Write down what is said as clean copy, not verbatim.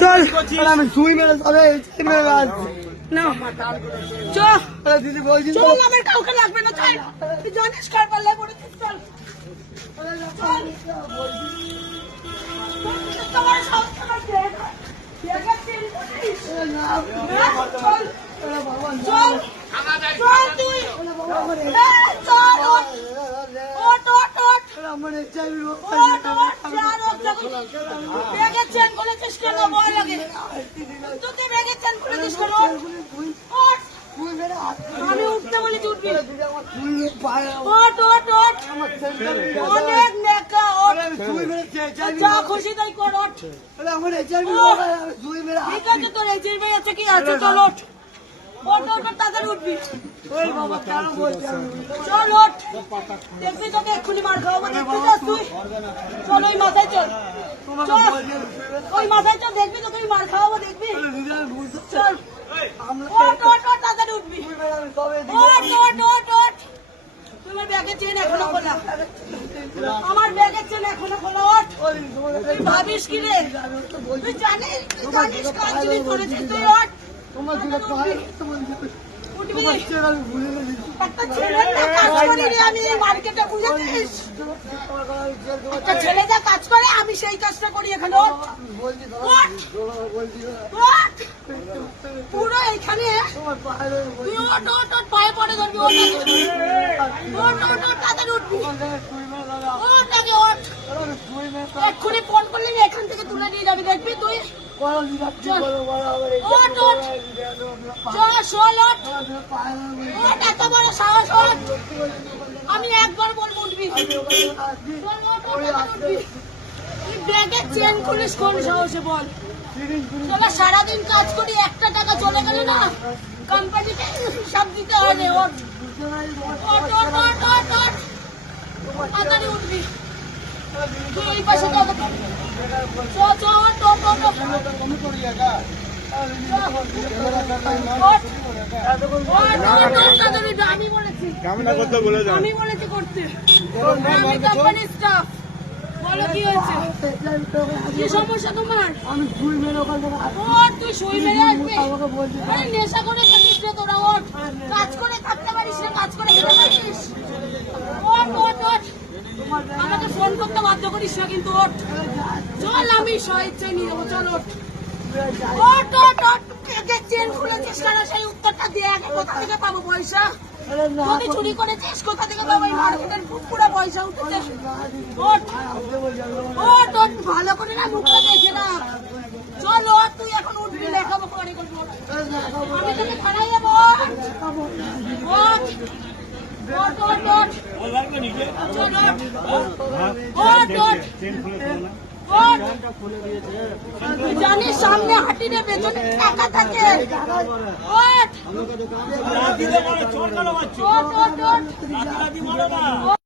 চল আমি সুই মেরে তবে না দিদি বলছি চল আমার কাউকে লাগবে না চল তুই জানিস কার পাল্লে পড়েছিস চল তোমার সব সময় চল চল চল তুই চল ওট ওট ওট আমার চাবি ওট ওট চার ওট ব্যাগে চেন করেছিস কেন ভয় লাগে তুই ব্যাগে চেন করেছিস কেন ওট আমি উঠতে বলি তুই উঠবি ওট ওট ওট অনেক নেকা ওট যা খুশি তাই কর ওট আমার চাবি সুই মেরে ঠিক আছে তোর এই চিরবে আছে কি আছে চল ওঠ ওঠ ওঠ তাড়াতাড়ি উঠবি ওই বাবা কেন বলছিস চল ওঠ দেখবি তোকে এক্ষুনি মার খাওয়াবো দেখবি তো তুই চল ওই মাথায় চল চল ওই মাথায় চল দেখবি তোকে মার খাওয়াবো দেখবি চল ওঠ ওঠ ওঠ তাড়াতাড়ি উঠবি ওঠ ওঠ ওঠ ওঠ তোমার ব্যাগের চেন এখনো খোলা আমার ব্যাগের চেন এখনো খোলা ওঠ তুই ভাবিস কি রে তুই জানিস কাজ জিনিস করেছিস তুই ওঠ তোমার উঠবি একটা ছেলে কাজ করে রে আমি এই মার্কেটে বুঝেছিস একটা ছেলে যা কাজ করে আমি সেই কাজটা করি এখানে ওঠ ওঠ পুরো এইখানে তুই ওঠ ওঠ ওঠ পায়ে পড়ে ধরবি ওঠ ওঠ ওঠ ওঠ তাড়াতাড়ি উঠবি ওঠ আগে ওঠ এক্ষুনি ফোন করলে এখান থেকে তুলে নিয়ে যাবি দেখবি তুই ওঠ ওঠ চল শোল ওঠ ওঠ এত বড় সাহস ওঠ আমি একবার বলবো উঠবি তুই ব্যাগের চেন খুলিস কোন সাহসে বল তোরা সারাদিন কাজ করি একটা টাকা চলে গেলে না কোম্পানিতে হিসাব দিতে হবে ওঠ ওঠ ওঠ ওঠ ওঠ ওঠ তাড়াতাড়ি উঠবি তুই এই পাশে তো আমি বলেছি করতে আমি কোম্পানির স্টাফ বলো কি হয়েছে কি সমস্যা তোমার আমি সুই মেরে ওখান থেকে ওঠ তুই সুই মেরে আসবি আরে নেশা করে থাকিস রে তোরা ওঠ কাজ করে থাকতে পারিস না কাজ করে খেতে পারিস ওঠ ওঠ ওঠ আমাকে ফোন করতে বাধ্য করিস না কিন্তু ওঠ চল আমি স্বেচ্ছায় নিয়ে যাবো চল ওঠ ওঠ ওঠ ওঠ চেন খুলেছিস কেন সেই উত্তরটা দিয়ে আগে কোথা থেকে পাবো পয়সা যদি চুরি করেছিস কোথা থেকে পাবো এই মার্কেটের পুরো পয়সা উঠেছে ওঠ ওঠ ওঠ ভালো করে না মুখটা দেখে না চল ওঠ তুই এখন উঠবি লেখাবো পরে করবো আমি তোকে খাড়াই যাবো ওঠ ওঠ ওঠ ওঠ চল ওঠ ওঠ ওঠ জানিস সামনে হাঁটিরে পেছনে টাকা থাকে ওঠ ওঠ ওঠ ওঠ